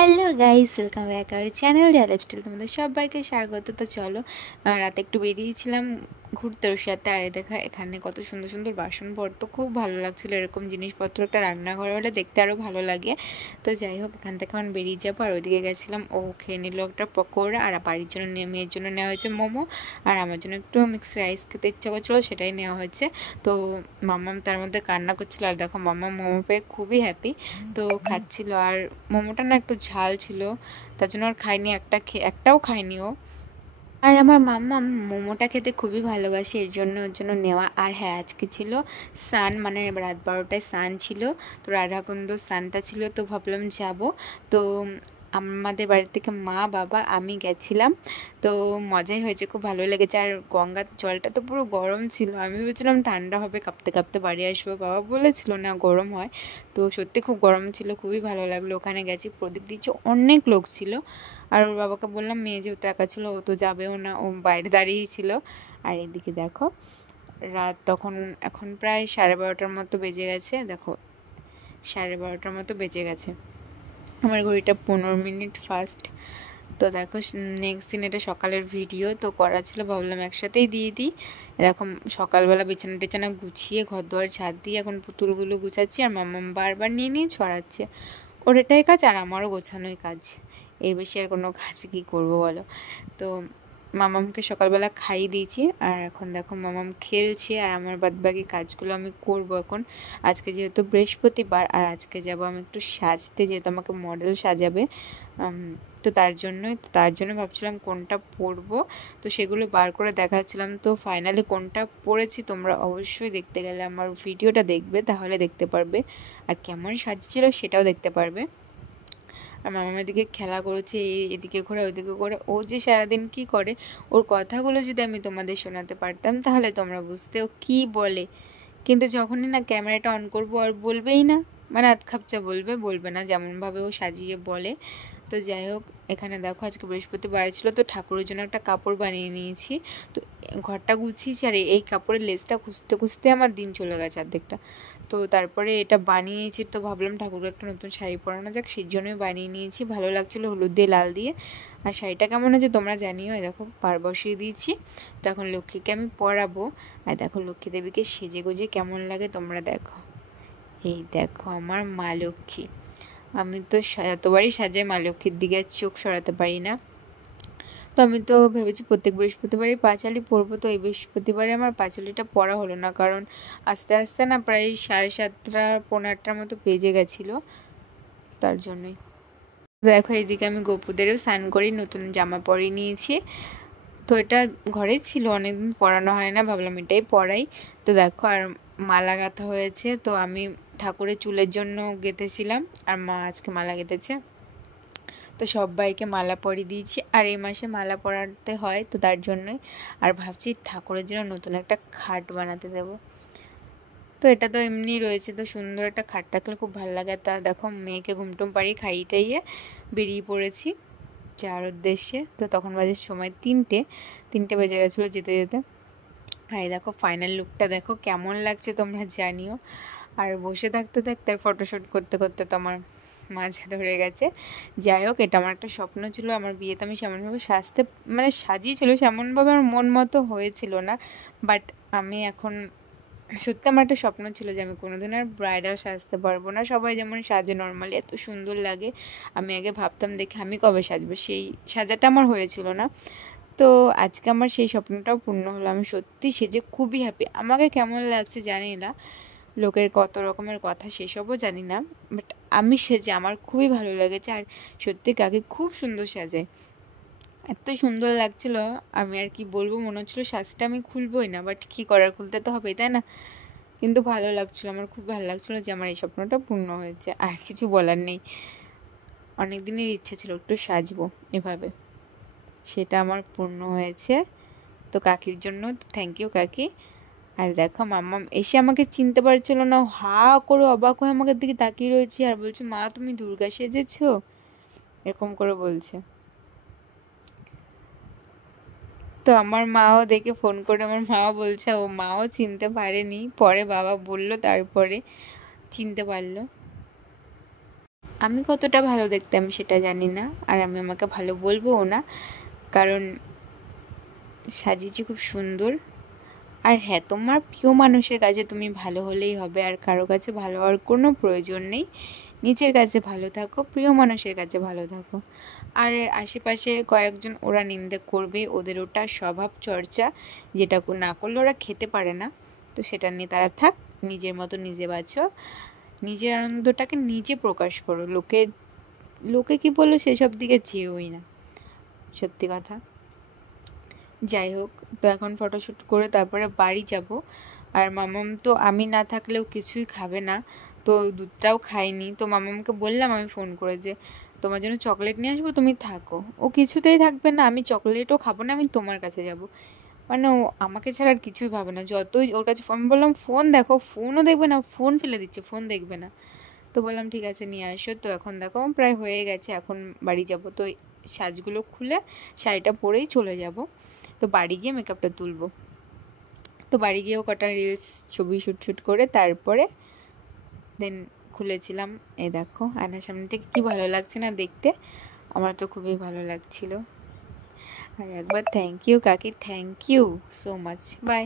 Hello guys, welcome back our channel deer lifestyle. তোমাদের সবাইকে স্বাগত। তো চলো, রাতে একটু বেরিয়েছিলাম ঘুরতে ওর সাথে। আর দেখা এখানে কত সুন্দর সুন্দর বাসনপত্র, খুব ভালো লাগছিলো এরকম জিনিসপত্র। একটা রান্নাঘর হলে দেখতে আরও ভালো লাগে। তো যাই হোক, এখান থেকে আমি বেরিয়ে যাবো। আর ওইদিকে গেছিলাম, ও খেয়ে নিল একটা পকোড়া। আর বাড়ির জন্য মেয়ের জন্য নেওয়া হয়েছে মোমো। আর আমার জন্য একটু মিক্সড রাইস খেতে ইচ্ছা করছিলো, সেটাই নেওয়া হয়েছে। তো মাম্মাম তার মধ্যে কান্না করছিলো। আর দেখো, মাম্মাম মোমো পেয়ে খুবই হ্যাপি। তো খাচ্ছিল। আর মোমোটা না একটু ঝাল ছিল, তার জন্য আর খাইনি, একটাও খাইনি ও। আর আমার মাম্মা মোমোটা খেতে খুবই ভালোবাসে, ওর জন্য নেওয়া। আর হ্যাঁ, আজকে ছিল সান, মানে রাত 12টায় সান ছিল। তো রাধাকুণ্ড সানটা ছিল, তো ভাবলাম যাব। তো আমাদের বাড়ি থেকে মা, বাবা, আমি গেছিলাম। তো মজাই হয়েছে, খুব ভালো লেগেছে। আর গঙ্গার জলটা তো পুরো গরম ছিল, আমি ভেবেছিলাম ঠান্ডা হবে, কাঁপতে কাঁপতে বাড়ি আসবো। বাবা বলেছিল না, গরম হয়। তো সত্যি খুব গরম ছিল, খুবই ভালো লাগলো। ওখানে গেছি, প্রদীপ দিচ্ছে, অনেক লোক ছিল। আর ওর বাবাকে বললাম, মেয়ে যেহেতু একা ছিল, ও তো যাবেও না, ও বাইরে দাঁড়িয়েই ছিল। আর এদিকে দেখো, রাত তখন এখন প্রায় 12:30টার মতো বেজে গেছে। দেখো, 12:30টার মতো বেজে গেছে। আমার ঘড়িটা 15 মিনিট ফাস্ট। তো দেখো, নেক্সট দিন এটা সকালের ভিডিও তো করা ছিল, ভাবলাম একসাথেই দিয়ে দিই। এরকম সকালবেলা বিছানা টিছানা গুছিয়ে ঘর দুয়ার ঝাড় দিয়ে এখন পুতুলগুলো গুছাচ্ছি। আর মাম্মাম বারবার নিয়ে নিয়ে ছড়াচ্ছে। ওর এটাই কাজ, আর আমারও গোছানোই কাজ। এর বেশি আর কোনো কাজ কী করবো বলো। তো মামামকে সকালবেলা খাইয়ে দিয়েছি। আর এখন দেখো, মামাম খেলছে, আর আমার বাদবাকি কাজগুলো আমি করব এখন। আজকে যেহেতু বৃহস্পতিবার, আর আজকে যাব আমি একটু সাজতে, যেহেতু আমাকে মডেল সাজাবে। তো তার জন্য ভাবছিলাম কোনটা পরবো। তো সেগুলো বার করে দেখাচ্ছিলাম। তো ফাইনালি কোনটা পরেছি তোমরা অবশ্যই দেখতে গেলে আমার ভিডিওটা দেখবে, তাহলে দেখতে পারবে। আর কেমন সাজছিল সেটাও দেখতে পারবে। আর মামাম এদিকে খেলা করেছে, এদিকে ঘোরে ওইদিকে ঘোরে। ও যে সারাদিন কি করে, ওর কথাগুলো যদি আমি তোমাদের শোনাতে পারতাম তাহলে তোমরা বুঝতে ও কী বলে। কিন্তু যখনই না ক্যামেরাটা অন করবো, আর বলবেই না, মানে আধ খাপচা বলবে না, যেমনভাবে ও সাজিয়ে বলে। তো যাই হোক, এখানে দেখো আজকে বৃহস্পতিবার ছিল, তো ঠাকুরের জন্য একটা কাপড় বানিয়ে নিয়েছি। তো ঘরটা গুছিয়েছি, আর এই কাপড়ের লেসটা খুঁজতে খুঁজতে আমার দিন চলে গেছে অর্ধেকটা। তো তারপরে এটা বানিয়েছি, তো ভাবলাম ঠাকুরকে একটা নতুন শাড়ি পরানো যাক, সেই জন্যই বানিয়ে নিয়েছি। ভালো লাগছিলো হলুদ দিয়ে লাল দিয়ে। আর শাড়িটা কেমন আছে তোমরা জানিও। দেখো, পার বসিয়ে দিয়েছি, তো এখন লক্ষ্মীকে আমি পরাবো। আর দেখো, লক্ষ্মী দেবীকে সেজে গুজে কেমন লাগে তোমরা দেখো। এই দেখো আমার মা লক্ষ্মী। আমি তো যতবারই সাজাই মা লক্ষ্মীর দিকে চোখ সরাতে পারি না। তো আমি তো ভেবেছি প্রত্যেক বৃহস্পতিবারই পাঁচালি পরবো। তো এই বৃহস্পতিবারে আমার পাঁচালিটা পরা হলো না, কারণ আস্তে আস্তে না প্রায় 7:30 পৌনে 8টার মতো বেজে গেছিলো, তার জন্যই। দেখো, এইদিকে আমি গোপুদেরও স্নান করি, নতুন জামা পরিয়ে নিয়েছি। তো এটা ঘরে ছিল, অনেকদিন পরানো হয় না, ভাবলাম এটাই পরাই। তো দেখো, আর মালা গাঁথা হয়েছে। তো আমি ঠাকুরের চুলের জন্য গেঁথেছিলাম, আর মা আজকে মালা গেঁথেছে। তো সবাইকে মালা পরিয়ে দিয়েছি। আর এই মাসে মালা পরাতে হয়, তো তার জন্যই। আর ভাবছি ঠাকুরের জন্য নতুন একটা খাট বানাতে দেবো। তো এটা তো এমনি রয়েছে, তো সুন্দর একটা খাট থাকলে খুব ভালো লাগে। তা দেখো, মেয়েকে ঘুমটুম পাড়িয়ে খাইয়ে টাইয়ে বেরিয়ে পড়েছি যাওয়ার উদ্দেশ্যে। তো তখন বাজে সময় 3টে বেজে গেছিলো যেতে যেতে। আর এই দেখো ফাইনাল লুকটা দেখো কেমন লাগছে তোমরা জানিও। আর বসে থাকতে থাকতে আর ফটোশ্যুট করতে করতে তো আমার মাঝে ধরে গেছে। যাই হোক, এটা আমার একটা স্বপ্ন ছিল, আমার বিয়েতে আমি সেমনভাবে সাজিয়েছিল, সেমনভাবে আমার মন মতো হয়েছিল না। বাট আমি এখন সত্যি আমার একটা স্বপ্ন ছিল যে আমি কোনোদিন আর ব্রাইডাল সাজতে পারবো না। সবাই যেমন সাজে নর্মালি, এত সুন্দর লাগে। আমি আগে ভাবতাম দেখে আমি কবে সাজবো, সেই সাজাটা আমার হয়েছিল না। তো আজকে আমার সেই স্বপ্নটাও পূর্ণ হলো, আমি সত্যি সেজে খুবই হ্যাপি। আমাকে কেমন লাগছে জানি না, লোকের কত রকমের কথা সেসবও জানি না, বাট আমি সেজে আমার খুবই ভালো লেগেছে। আর সত্যি কাকে খুব সুন্দর সাজায়, এত সুন্দর লাগছিল। আমি আর কি বলবো, মনে হচ্ছিলো সাজটা আমি খুলবোই না, বাট কী করার, খুলতে তো হবেই, তাই না? কিন্তু ভালো লাগছিলো, আমার খুব ভালো লাগছিলো যে আমার এই স্বপ্নটা পূর্ণ হয়েছে। আর কিছু বলার নেই, অনেক দিনের ইচ্ছে ছিল একটু সাজবো এভাবে, সেটা আমার পূর্ণ হয়েছে। তো কাকির জন্য থ্যাংক ইউ কাকি। আর দেখো, মাম্মাম এসে আমাকে চিনতে পারছিল না, হা করে অবাক হয়ে আমাকে দিকে তাকিয়ে রয়েছে, আর বলছে, মা তুমি দুর্গা সেজেছো, এরকম করে বলছে। তো আমার মাও দেখে ফোন করে, আমার মাও বলছে ও মাও চিনতে পারেনি, পরে বাবা বলল, তারপরে চিনতে পারলো। আমি কতটা ভালো দেখতে আমি সেটা জানি না, আর আমি আমাকে ভালো বলবোও না, কারণ সাজিয়েছি খুব সুন্দর। আর হ্যাঁ, তোমার প্রিয় মানুষের কাছে তুমি ভালো হলেই হবে, আর কারো কাছে ভালো হওয়ার কোনো প্রয়োজন নেই। নিজের কাছে ভালো থাকো, প্রিয় মানুষের কাছে ভালো থাকো। আর আশেপাশে কয়েকজন ওরা নিন্দে করবে, ওদের ওটা স্বভাব চর্চা, যেটা না করলে ওরা খেতে পারে না। তো সেটা নিয়ে তারা থাক, নিজের মতো নিজে বাঁচো, নিজের আনন্দটাকে নিজে প্রকাশ করো। লোকে কি বললো সেসব দিকে যেওই না, সত্যি কথা। যাই হোক, তো এখন ফটোশ্যুট করে তারপরে বাড়ি যাব। আর মামাম তো আমি না থাকলেও কিছুই খাবে না, তো দুধটাও খাইনি। তো মামামকে বললাম আমি ফোন করে যে তোমার জন্য চকলেট নিয়ে আসবো, তুমি থাকো। ও কিছুতেই থাকবে না, আমি চকলেটও খাবো না, আমি তোমার কাছে যাব। মানে ও আমাকে ছাড়া আর কিছুই ভাবে না। যতই ওর কাছে আমি বললাম ফোন দেখো, ফোনও দেখবে না, ফোন ফেলে দিচ্ছে, ফোন দেখবে না। তো বললাম ঠিক আছে নিয়ে আসো। তো এখন দেখো প্রায় হয়ে গেছে, এখন বাড়ি যাব। তো সাজগুলো খুলে শাড়িটা পরেই চলে যাব। তো বাড়ি গিয়ে মেকআপটা তুলবো। তো বাড়ি গিয়েও কটা রিলস ছবি শ্যুট করে তারপরে দেন খুলেছিলাম। এই দেখো আয়নার সামনে থেকে কি ভালো লাগছে না দেখতে, আমার তো খুবই ভালো লাগছিল। আর একবার থ্যাংক ইউ কাকি, thank you so much, by.